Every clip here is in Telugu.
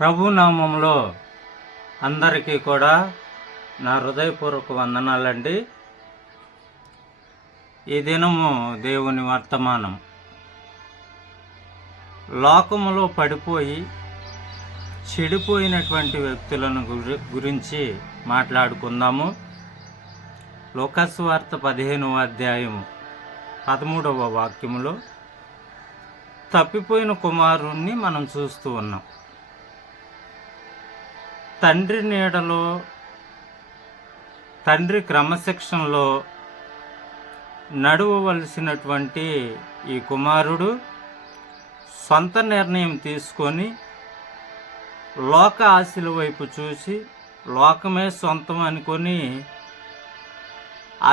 ప్రభు నామంలో అందరికీ కూడా నా హృదయపూర్వక వందనాలండి. ఈ దినము దేవుని వర్తమానం. లోకములో పడిపోయి చెడిపోయినటువంటి వ్యక్తులను గురించి మాట్లాడుకుందాము. లూకాసు వార్త 15వ అధ్యాయము 13వ వాక్యములో తప్పిపోయిన కుమారుణ్ణి మనం చూస్తూ ఉన్నాం. తండ్రి నీడలో, తండ్రి క్రమశిక్షణలో నడవవలసినటువంటి ఈ కుమారుడు సొంత నిర్ణయం తీసుకొని లోక ఆశల వైపు చూసి లోకమే సొంతం అనుకొని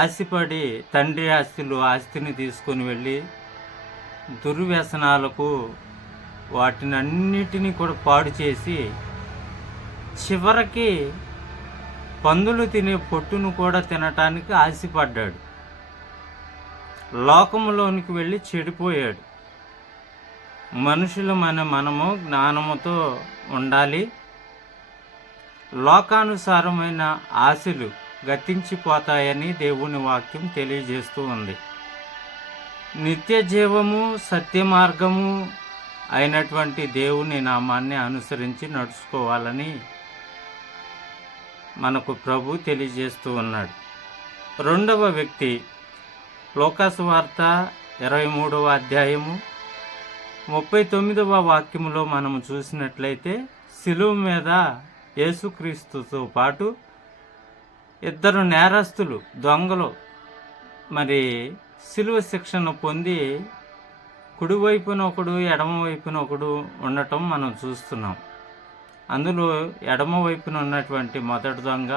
ఆశపడి తండ్రి ఆస్తిని తీసుకొని వెళ్ళి దుర్వ్యసనాలకు వాటినన్నిటినీ కూడా పాడు చేసి చివరికి పందులు తినే పొట్టును కూడా తినటానికి ఆశపడ్డాడు. లోకములోనికి వెళ్ళి చెడిపోయాడు. మనుషులమైన మనము జ్ఞానముతో ఉండాలి. లోకానుసారమైన ఆశలు గతించిపోతాయని దేవుని వాక్యం తెలియజేస్తూ ఉంది. నిత్య జీవము, సత్య మార్గము అయినటువంటి దేవుని నామాన్ని అనుసరించి నడుచుకోవాలని మనకు ప్రభు తెలియజేస్తూ ఉన్నాడు. రెండవ వ్యక్తి లూకాసు వార్త 23వ అధ్యాయము 39వ వాక్యములో మనము చూసినట్లయితే శిలువ మీద యేసుక్రీస్తుతో పాటు ఇద్దరు నేరస్తులు, దొంగలు మరి శిలువ శిక్షను పొంది కుడివైపున ఒకడు, ఎడమ వైపున ఒకడు ఉండటం మనం చూస్తున్నాం. అందులో ఎడమ వైపున ఉన్నటువంటి మొదటి దొంగ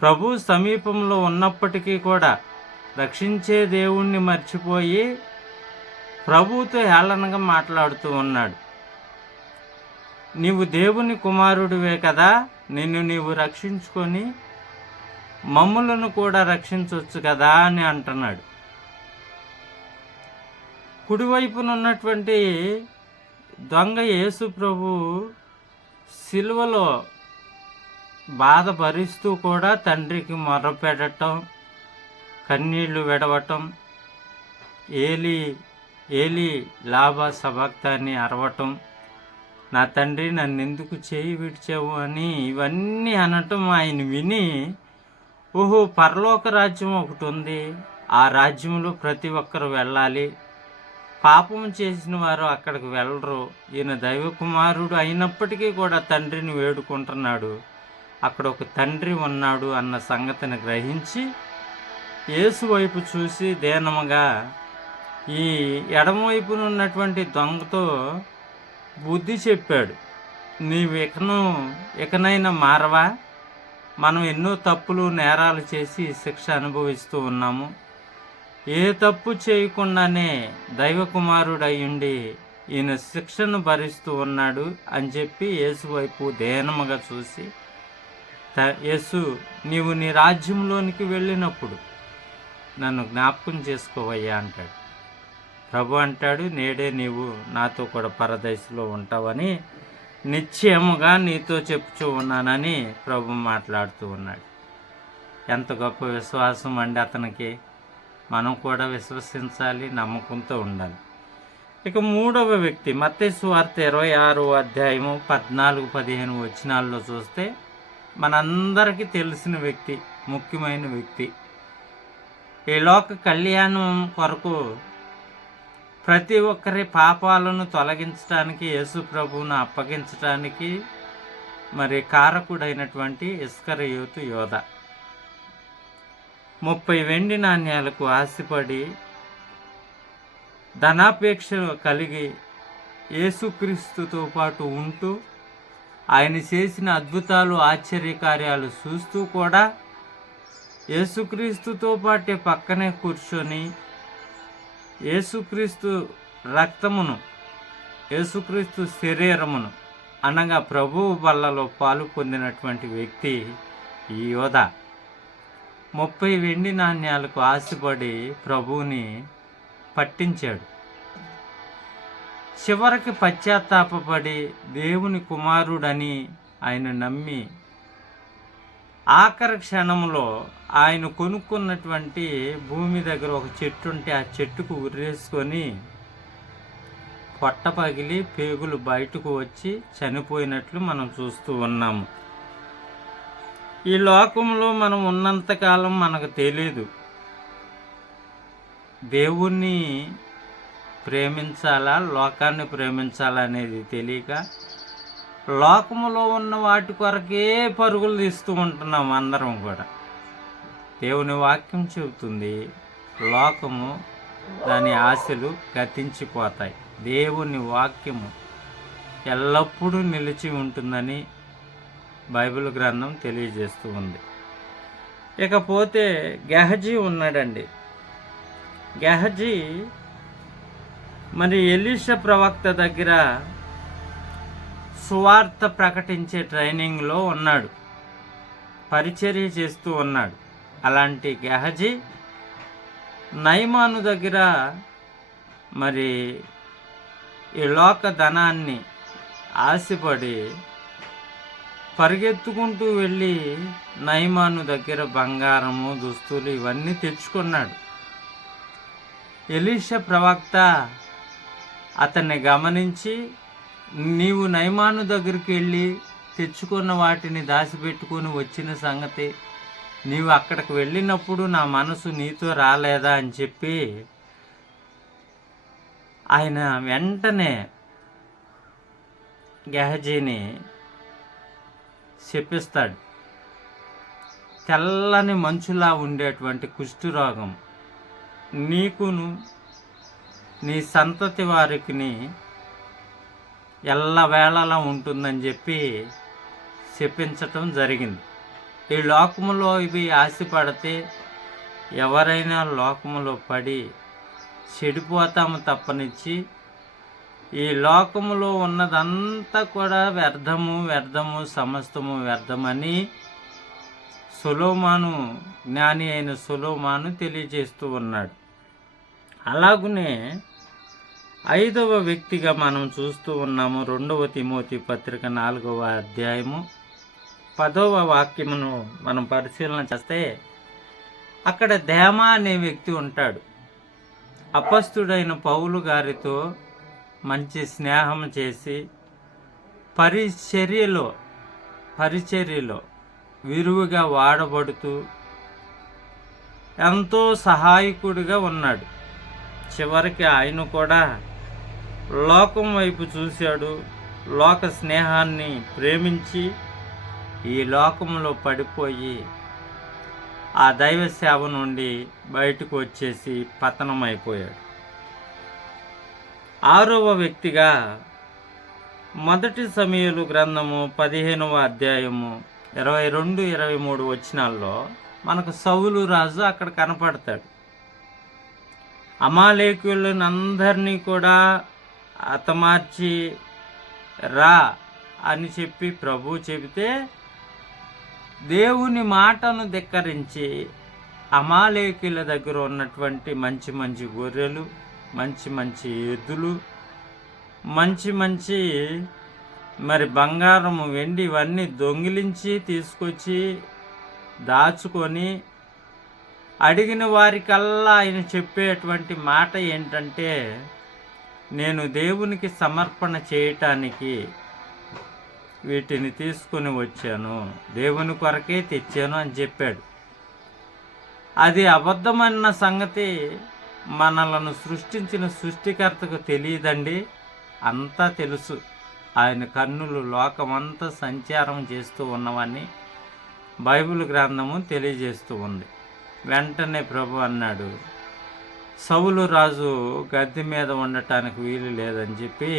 ప్రభు సమీపంలో ఉన్నప్పటికీ కూడా రక్షించే దేవుణ్ణి మర్చిపోయి ప్రభువుతో హేళనగా మాట్లాడుతూ ఉన్నాడు. నీవు దేవుని కుమారుడివే కదా, నిన్ను నీవు రక్షించుకొని మమ్ములను కూడా రక్షించవచ్చు కదా అని అంటున్నాడు. కుడివైపున ఉన్నటువంటి దొంగ యేసు ప్రభు సిలువలో బాధ భరిస్తూ కూడా తండ్రికి మొర్రపెట్టడం, కన్నీళ్లు విడవటం, ఏలి ఏలి లాభా సభక్తాన్ని అరవటం, నా తండ్రి నన్ను ఎందుకు చేయి విడిచావు అని ఇవన్నీ అనటం ఆయన విని, ఓహో పరలోక రాజ్యం ఒకటి ఉంది, ఆ రాజ్యంలో ప్రతి ఒక్కరు వెళ్ళాలి, పాపం చేసిన వారు అక్కడికి వెళ్ళరు, ఈయన దైవ కుమారుడు అయినప్పటికీ కూడా తండ్రిని వేడుకుంటున్నాడు, అక్కడ ఒక తండ్రి ఉన్నాడు అన్న సంగతిని గ్రహించి యేసు వైపు చూసి దీనముగా ఈ ఎడమవైపున ఉన్నటువంటి దొంగతో బుద్ధి చెప్పాడు. నీవు ఇకనైనా మారవా? మనం ఎన్నో తప్పులు నేరాలు చేసి శిక్ష అనుభవిస్తూ ఉన్నాము. ఏ తప్పు చేయకుండానే దైవ కుమారుడు అయ్యుండి ఈయన శిక్షను భరిస్తూ ఉన్నాడు అని చెప్పి యేసు వైపు దీనముగా చూసి, యేసు నీవు నీ రాజ్యంలోనికి వెళ్ళినప్పుడు నన్ను జ్ఞాపకం చేసుకోవయ్యా అంటాడు. ప్రభు అంటాడు, నేడే నీవు నాతో కూడా పరదేశంలో ఉంటావని నిశ్చయముగా నీతో చెప్పుచూ ఉన్నానని ప్రభు మాట్లాడుతూ ఉన్నాడు. ఎంత గొప్ప విశ్వాసం అండి అతనికి. మనం కూడా విశ్వసించాలి, నమ్మకంతో ఉండాలి. ఇక మూడవ వ్యక్తి మత్తయి సువార్త 26వ అధ్యాయము 14-15 వచనాల్లో చూస్తే మనందరికీ తెలిసిన వ్యక్తి, ముఖ్యమైన వ్యక్తి. ఈ లోక కళ్యాణం కొరకు ప్రతి ఒక్కరి పాపాలను తొలగించడానికి, యేసు ప్రభువును అప్పగించడానికి మరి కారకుడైనటువంటి ఇస్కరియోతు యోధ 30 వెండి నాణ్యాలకు ఆశపడి ధనాపేక్ష కలిగి యేసుక్రీస్తుతో పాటు ఉంటూ ఆయన చేసిన అద్భుతాలు, ఆశ్చర్యకార్యాలు చూస్తూ కూడా యేసుక్రీస్తుతో పాటే పక్కనే కూర్చొని యేసుక్రీస్తు రక్తమును, యేసుక్రీస్తు శరీరమును అనగా ప్రభువు బల్లలో పాలు పొందినటువంటి వ్యక్తి ఈ యోధ 30 వెండి నాణ్యాలకు ఆశపడి ప్రభువుని పట్టించాడు. చివరికి పశ్చాత్తాపపడి దేవుని కుమారుడని ఆయన నమ్మి ఆఖరి క్షణంలో ఆయన కొనుక్కున్నటువంటి భూమి దగ్గర ఒక చెట్టు ఉంటే ఆ చెట్టుకు ఉరేసుకొని పొట్ట పగిలి పేగులు బయటకు వచ్చి చనిపోయినట్లు మనం చూస్తూ ఉన్నాము. ఈ లోకంలో మనం ఉన్నంతకాలం మనకు తెలియదు దేవుణ్ణి ప్రేమించాలా లోకాన్ని ప్రేమించాలా అనేది తెలియక లోకములో ఉన్న వాటి కొరకే పరుగులు తీస్తూ ఉంటున్నాం అందరం కూడా. దేవుని వాక్యం చెబుతుంది లోకము దాని ఆశలు గతించిపోతాయి, దేవుని వాక్యము ఎల్లప్పుడూ నిలిచి ఉంటుందని బైబిల్ గ్రంథం తెలియజేస్తూ ఉంది. ఇకపోతే గెహజీ ఉన్నాడండి. గెహజీ మరి ఎలీషా ప్రవక్త దగ్గర సువార్త ప్రకటించే ట్రైనింగ్లో ఉన్నాడు, పరిచర్య చేస్తూ ఉన్నాడు. అలాంటి గెహజీ నయమాను దగ్గర మరి ఈ లోక ధనాన్ని ఆశపడి పరిగెత్తుకుంటూ వెళ్ళి నయమాను దగ్గర బంగారము దుస్తులు ఇవన్నీ తెచ్చుకున్నాడు. ఎలీషా ప్రవక్త అతన్ని గమనించి, నీవు నయమాను దగ్గరికి వెళ్ళి తెచ్చుకున్న వాటిని దాచిపెట్టుకొని వచ్చిన సంగతి నీవు అక్కడికి వెళ్ళినప్పుడు నా మనసు నీతో రాలేదా అని చెప్పి ఆయన వెంటనే గెహజీని శపిస్తాడు. తెల్లని మంచులా ఉండేటువంటి కుష్ఠరోగం నీకును నీ సంతతి వారికి ఎల్లవేళలా ఉంటుందని చెప్పి శపించటం జరిగింది. ఈ లోకములో ఇవి ఆశపడితే ఎవరైనా లోకములో పడి చెడిపోతాము తప్పనిచ్చి ఈ లోకములో ఉన్నదంతా కూడా వ్యర్థము వ్యర్థము సమస్తము వ్యర్థమని సొలొమోను, జ్ఞాని అయిన సొలొమోను తెలియజేస్తూ ఉన్నాడు. అలాగునే 5వ వ్యక్తిగా మనం చూస్తూ ఉన్నాము. 2వ తిమోతి పత్రిక 4వ అధ్యాయము 10వ వాక్యమును మనం పరిశీలన చేస్తే అక్కడ దేమా అనే వ్యక్తి ఉంటాడు. అపస్తుడైన పౌలు గారితో మంచి స్నేహం చేసి పరిచర్యలో విరువుగా వాడబడుతూ ఎంతో సహాయకుడిగా ఉన్నాడు. చివరికి ఆయన కూడా లోకం వైపు చూశాడు. లోక స్నేహాన్ని ప్రేమించి ఈ లోకంలో పడిపోయి ఆ దైవ సేవ నుండి బయటకు వచ్చేసి పతనమైపోయాడు. 6వ వ్యక్తిగా 1 సమూయేలు గ్రంథము 15వ అధ్యాయము 22-23 వచనాల్లో మనకు సౌలు రాజు అక్కడ కనపడతాడు. అమాలేకీయులను అందరినీ కూడా హతమార్చి రా అని చెప్పి ప్రభు చెబితే దేవుని మాటను ధిక్కరించి అమాలేకీయుల దగ్గర ఉన్నటువంటి మంచి మంచి గొర్రెలు, మంచి మంచి ఎద్దులు, మంచి మరి బంగారము వెండి ఇవన్నీ దొంగిలించి తీసుకొచ్చి దాచుకొని అడిగిన వారికల్లా ఆయన చెప్పేటువంటి మాట ఏంటంటే, నేను దేవునికి సమర్పణ చేయటానికి వీటిని తీసుకొని వచ్చాను, దేవుని కొరకే తెచ్చాను అని చెప్పాడు. అది అబద్ధమన్న సంగతి మనలను సృష్టించిన సృష్టికర్తకు తెలియదండి, అంతా తెలుసు. ఆయన కన్నులు లోకమంతా సంచారం చేస్తూ ఉన్నవని బైబిల్ గ్రంథము తెలియజేస్తూ ఉంది. వెంటనే ప్రభు అన్నాడు, సౌలు రాజు గద్దె మీద ఉండటానికి వీలు లేదని చెప్పి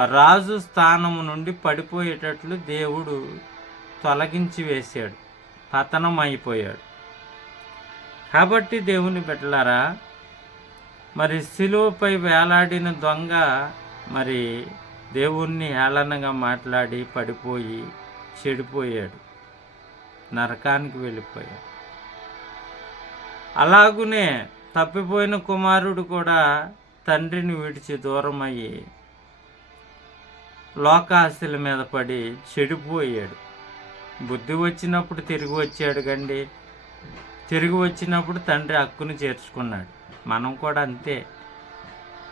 ఆ రాజు స్థానము నుండి పడిపోయేటట్లు దేవుడు తొలగించి వేశాడు, పతనం అయిపోయాడు. కాబట్టి దేవుని బిడ్డలారా, మరి శిలువపై వేలాడిన దొంగ మరి దేవుణ్ణి హేళనగా మాట్లాడి పడిపోయి చెడిపోయాడు, నరకానికి వెళ్ళిపోయాడు. అలాగునే తప్పిపోయిన కుమారుడు కూడా తండ్రిని విడిచి దూరమయ్యి లోకాస్తుల మీద పడి చెడిపోయాడు. బుద్ధి వచ్చినప్పుడు తిరిగి వచ్చాడు కండి. తిరిగి వచ్చినప్పుడు తండ్రి హక్కును చేర్చుకున్నాడు. మనం కూడా అంతే.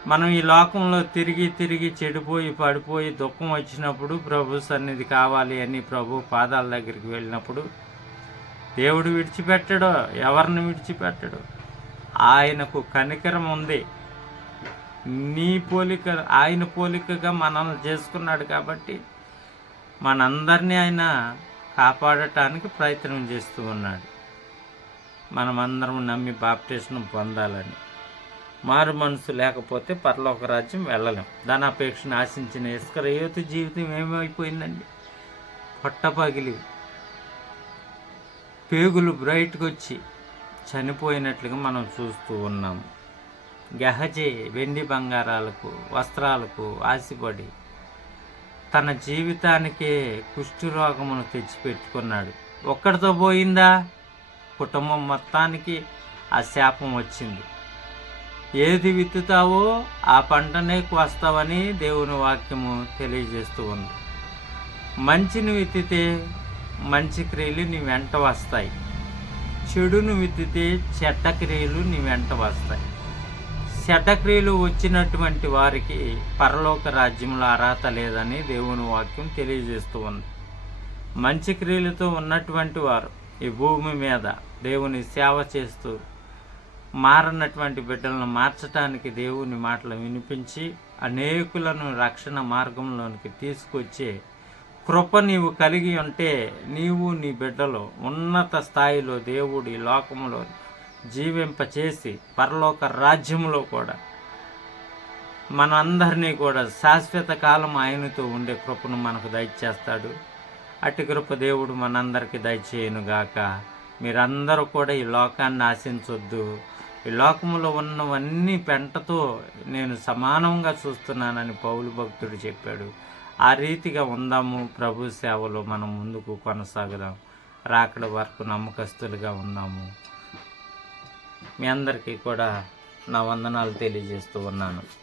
మనం ఈ లోకంలో తిరిగి తిరిగి చెడిపోయి పడిపోయి దుఃఖం వచ్చినప్పుడు ప్రభు సన్నిధి కావాలి అని ప్రభు పాదాల దగ్గరికి వెళ్ళినప్పుడు దేవుడు విడిచిపెట్టడో, ఎవరిని విడిచిపెట్టడు. ఆయనకు కనికరం ఉంది. నీ పోలిక, ఆయన పోలికగా మనల్ని చేసుకున్నాడు కాబట్టి మనందరినీ ఆయన కాపాడటానికి ప్రయత్నం చేస్తూ ఉన్నాడు. మనమందరం నమ్మి బాప్టిజం పొందాలని. మారు మనసు లేకపోతే పరలోక రాజ్యం వెళ్ళలేం. ధనాపేక్షను ఆశించిన ఇస్కరియోతు జీవితం ఏమైపోయిందండి? పొట్టపగిలి పేగులు బయటకు వచ్చి చనిపోయినట్లుగా మనం చూస్తూ ఉన్నాము. గెహజీ వెండి బంగారాలకు, వస్త్రాలకు ఆశపడి తన జీవితానికే కుష్ఠరోగమును తెచ్చిపెట్టుకున్నాడు. ఒక్కడితో పోయిందా? కుటుంబం మొత్తానికి ఆ శాపం వచ్చింది. ఏది విత్తుతావో ఆ పంటనే కోస్తావని దేవుని వాక్యము తెలియజేస్తూ ఉంది. మంచిని విత్తితే మంచి క్రియలు నీ వెంట వస్తాయి. చెడును విత్తితే చెడ్డ క్రియలు నీ వెంట వస్తాయి. చెడ్డ క్రియలు వచ్చినటువంటి వారికి పరలోక రాజ్యంలో అర్హత లేదని దేవుని వాక్యం తెలియజేస్తూ ఉంది. మంచి క్రియలతో ఉన్నటువంటి వారు ఈ భూమి మీద దేవుని సేవ చేస్తూ మారనటువంటి బిడ్డలను మార్చడానికి దేవుని మాటలు వినిపించి అనేకులను రక్షణ మార్గంలోనికి తీసుకొచ్చే కృప నీవు కలిగి ఉంటే నీవు నీ బిడ్డలు ఉన్నత స్థాయిలో దేవుడి లోకంలో జీవింపచేసి పరలోక రాజ్యంలో కూడా మనందరినీ కూడా శాశ్వత కాలం ఆయనతో ఉండే కృపను మనకు దయచేస్తాడు. అట్టి కృప దేవుడు మనందరికీ దయచేయునుగాక. మీరందరూ కూడా ఈ లోకాన్ని ఆశించొద్దు. ఈ లోకంలో ఉన్నవన్నీ పెంటతో నేను సమానంగా చూస్తున్నానని పౌలు భక్తుడు చెప్పాడు. ఆ రీతిగా ఉందాము. ప్రభు సేవలో మనం ముందుకు కొనసాగుదాం. రాకడ వరకు నమ్మకస్తులుగా ఉందాము. మీ అందరికీ కూడా నా వందనాలు తెలియజేస్తూ ఉన్నాను.